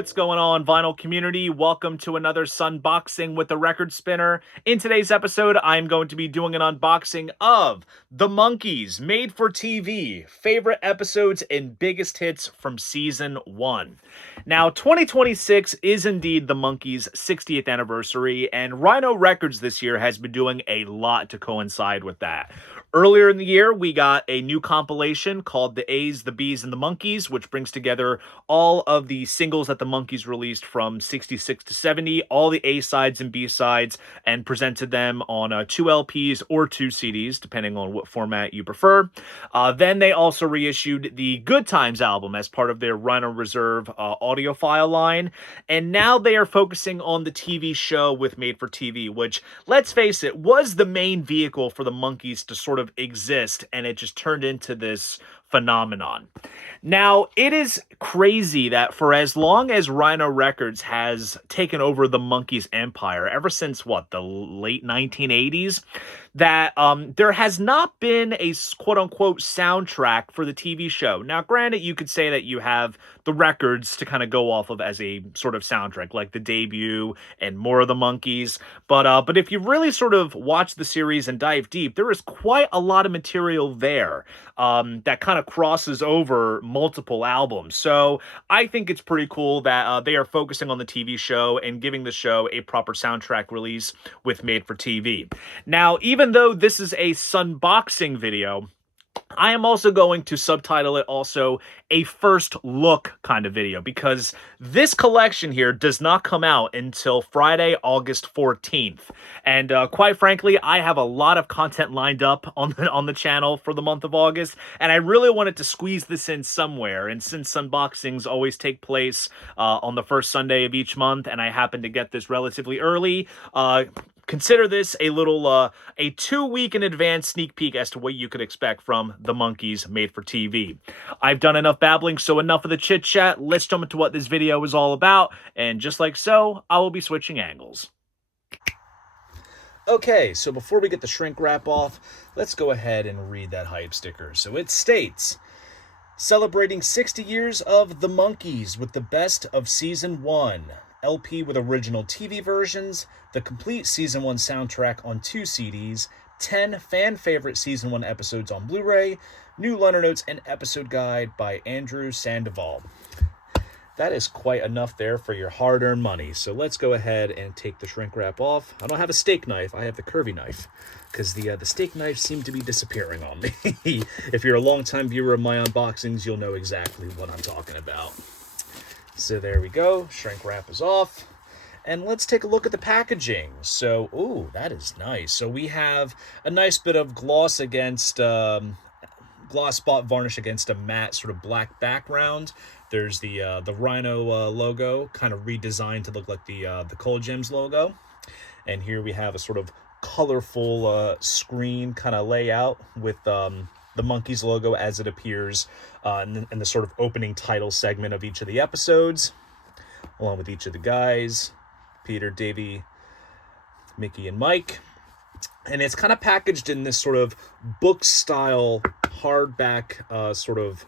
What's going on, vinyl community? Welcome to another Sunboxing with the Record Spinner. In today's episode, I'm going to be doing an unboxing of The Monkees, made for TV, favorite episodes and biggest hits from season 1. Now, 2026 is indeed The Monkees' 60th anniversary, and Rhino Records this year has been doing a lot to coincide with that. Earlier in the year, we got a new compilation called The A's, the B's, and the Monkees, which brings together all of the singles that the Monkees released from 66 to 70, all the A-sides and B-sides, and presented them on 2 LPs or 2 CDs, depending on what format you prefer. Then they also reissued the Good Times album as part of their Rhino Reserve audiophile line, and now they are focusing on the TV show with Made for TV, which, let's face it, was the main vehicle for the Monkees to sort of exist, and it just turned into this phenomenon. Now, it is crazy that for as long as Rhino Records has taken over the Monkees empire, ever since, the late 1980s, that there has not been a quote-unquote soundtrack for the TV show. Now, granted, you could say that you have the records to kind of go off of as a sort of soundtrack, like the debut and More of the Monkees, but if you really sort of watch the series and dive deep, there is quite a lot of material there that kind of crosses over multiple albums. So I think it's pretty cool that they are focusing on the TV show and giving the show a proper soundtrack release with Made for TV. Now, even though this is a Sunboxing video, I am also going to subtitle it also a first look kind of video, because this collection here does not come out until Friday, August 14th. And quite frankly, I have a lot of content lined up on the channel for the month of August, and I really wanted to squeeze this in somewhere. And since unboxings always take place on the first Sunday of each month, and I happen to get this relatively early, consider this a little, a 2-week in advance sneak peek as to what you could expect from The Monkees Made for TV. I've done enough babbling, so enough of the chit chat. Let's jump into what this video is all about, and just like so, I will be switching angles. Okay, so before we get the shrink wrap off, let's go ahead and read that hype sticker. So it states, celebrating 60 years of The Monkees with the best of Season 1. LP with original TV versions, the complete Season 1 soundtrack on 2 CDs, 10 fan-favorite Season 1 episodes on Blu-ray, new liner notes and episode guide by Andrew Sandoval. That is quite enough there for your hard-earned money. So let's go ahead and take the shrink wrap off. I don't have a steak knife, I have the curvy knife, because the steak knives seem to be disappearing on me. If you're a longtime viewer of my unboxings, you'll know exactly what I'm talking about. So there we go, shrink wrap is off, and let's take a look at the packaging. So, ooh, that is nice. So we have a nice bit of gloss spot varnish against a matte sort of black background. There's the Rhino logo, kind of redesigned to look like the Cold Gems logo. And here we have a sort of colorful screen kind of layout with the Monkees logo as it appears in the sort of opening title segment of each of the episodes, along with each of the guys, Peter, Davey, Mickey, and Mike. And it's kind of packaged in this sort of book-style hardback sort of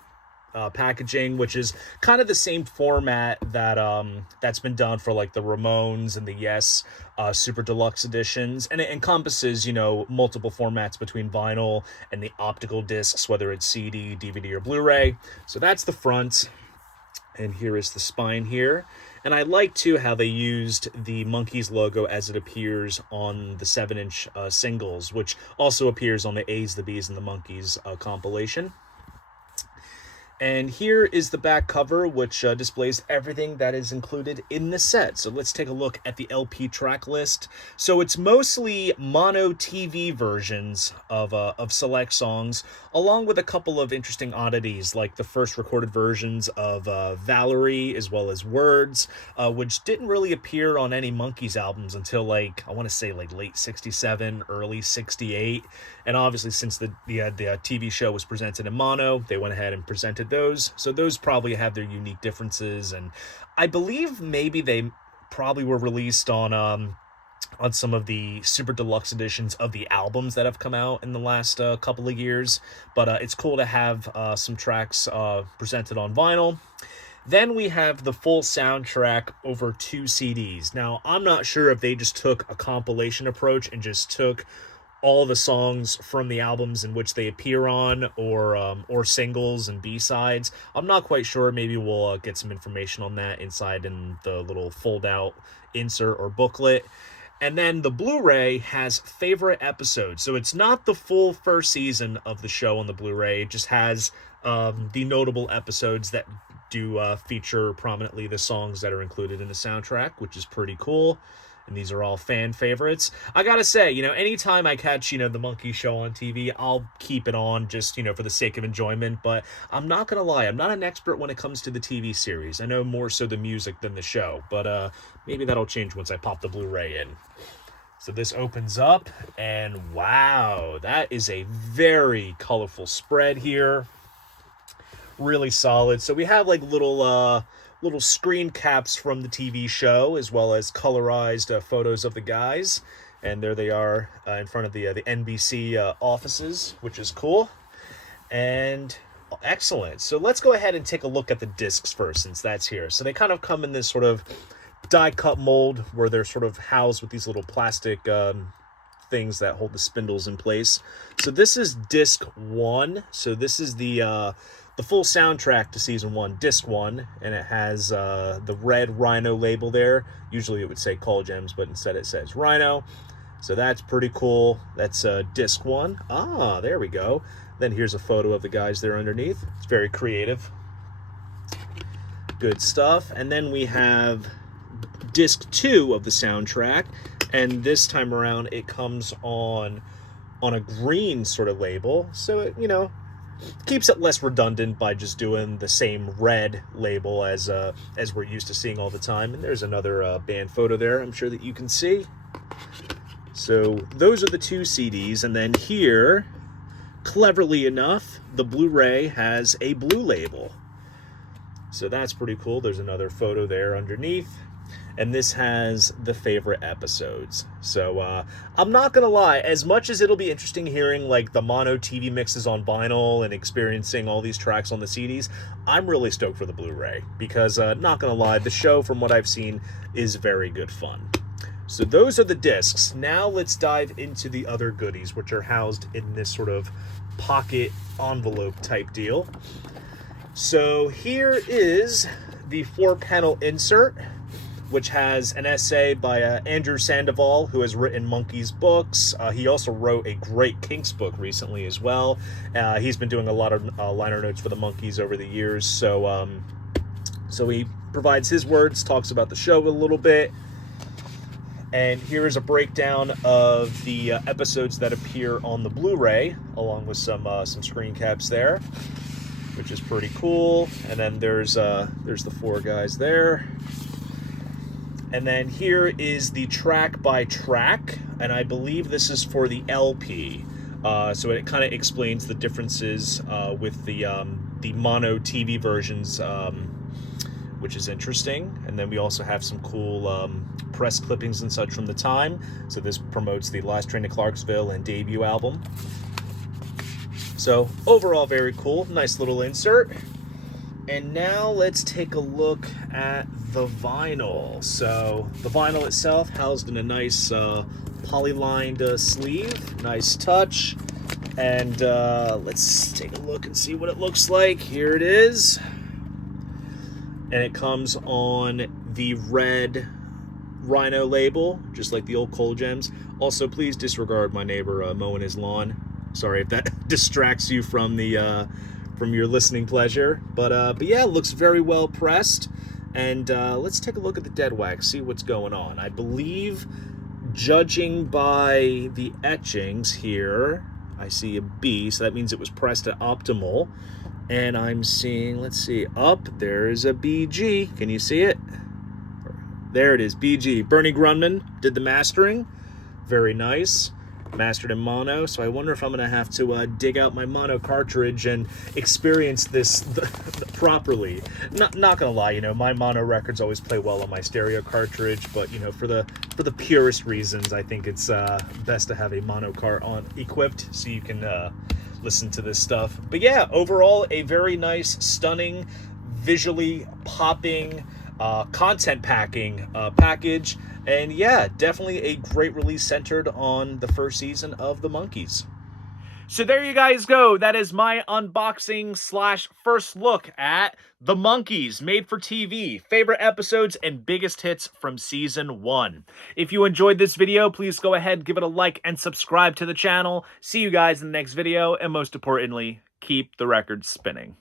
packaging, which is kind of the same format that that's been done for like the Ramones and the Yes Super Deluxe editions, and it encompasses, you know, multiple formats between vinyl and the optical discs, whether it's CD, DVD, or Blu-ray. So that's the front, and here is the spine here. And I like too how they used the Monkees logo as it appears on the 7-inch singles, which also appears on the A's, the B's, and the Monkees compilation. And here is the back cover, which displays everything that is included in the set. So let's take a look at the LP track list. So it's mostly mono TV versions of select songs, along with a couple of interesting oddities, like the first recorded versions of Valerie, as well as Words, which didn't really appear on any Monkees albums until, like, I want to say, like, late 67, early 68. And obviously, since the TV show was presented in mono, they went ahead and presented those. So those probably have their unique differences. And I believe maybe they probably were released on some of the super deluxe editions of the albums that have come out in the last couple of years. But it's cool to have some tracks presented on vinyl. Then we have the full soundtrack over 2 CDs. Now, I'm not sure if they just took a compilation approach and just took all the songs from the albums in which they appear on, or singles and B-sides. I'm not quite sure. Maybe we'll get some information on that inside in the little fold-out insert or booklet. And then the Blu-ray has favorite episodes. So it's not the full first season of the show on the Blu-ray. It just has the notable episodes that do feature prominently the songs that are included in the soundtrack, which is pretty cool. And these are all fan favorites. I gotta say, anytime I catch, the Monkees show on TV, I'll keep it on just, for the sake of enjoyment. But I'm not gonna lie, I'm not an expert when it comes to the TV series. I know more so the music than the show, but maybe that'll change once I pop the Blu-ray in. So this opens up, and wow, that is a very colorful spread here. Really solid. So we have like little screen caps from the TV show, as well as colorized photos of the guys. And there they are in front of the NBC offices, which is cool. And excellent. So let's go ahead and take a look at the discs first, since that's here. So they kind of come in this sort of die-cut mold where they're sort of housed with these little plastic things that hold the spindles in place. So this is disc 1. So this is the full soundtrack to season 1, disc 1, and it has the red Rhino label there. Usually it would say Call Gems, but instead it says Rhino. So that's pretty cool. That's disc 1. Ah, there we go. Then here's a photo of the guys there underneath. It's very creative. Good stuff. And then we have disc 2 of the soundtrack, and this time around it comes on a green sort of label, so it keeps it less redundant by just doing the same red label as we're used to seeing all the time. And there's another band photo there, I'm sure that you can see. So those are the 2 CDs, and then here, cleverly enough, the Blu-ray has a blue label. So that's pretty cool. There's another photo there underneath. And this has the favorite episodes. So I'm not gonna lie, as much as it'll be interesting hearing like the mono TV mixes on vinyl and experiencing all these tracks on the CDs, I'm really stoked for the Blu-ray, because not gonna lie, the show, from what I've seen, is very good fun. So those are the discs. Now let's dive into the other goodies, which are housed in this sort of pocket envelope type deal. So here is the 4-panel insert, which has an essay by Andrew Sandoval, who has written Monkees books. He also wrote a great Kinks book recently as well. He's been doing a lot of liner notes for the Monkees over the years. So he provides his words, talks about the show a little bit. And here is a breakdown of the episodes that appear on the Blu-ray, along with some screen caps there, which is pretty cool. And then there's the 4 guys there. And then here is the track by track, and I believe this is for the LP. So it kind of explains the differences with the mono TV versions, which is interesting. And then we also have some cool press clippings and such from the time. So this promotes the Last Train to Clarksville and debut album. So overall, very cool. Nice little insert. And now let's take a look at the vinyl. So the vinyl itself housed in a nice poly-lined sleeve. Nice touch. And let's take a look and see what it looks like. Here it is. And it comes on the red Rhino label, just like the old Cole Gems. Also, please disregard my neighbor mowing his lawn. Sorry if that distracts you from the from your listening pleasure, but yeah, it looks very well pressed. And let's take a look at the dead wax, see what's going on. I believe, judging by the etchings here, I see a B, so that means it was pressed at optimal. And I'm seeing, let's see, up there is a BG. Can you see it? There it is, BG. Bernie Grunman did the mastering. Very nice. Mastered in mono, so I wonder if I'm gonna have to dig out my mono cartridge and experience this properly. Not gonna lie, my mono records always play well on my stereo cartridge, but for the purest reasons, I think it's best to have a mono cart on equipped so you can listen to this stuff. But yeah, overall, a very nice, stunning, visually popping, content packing package. And yeah, definitely a great release centered on the first season of the Monkees. So there you guys go. That is my unboxing slash first look at the Monkees made for TV, favorite episodes and biggest hits from season 1. If you enjoyed this video, please go ahead, give it a like and subscribe to the channel. See you guys in the next video, and most importantly, keep the records spinning.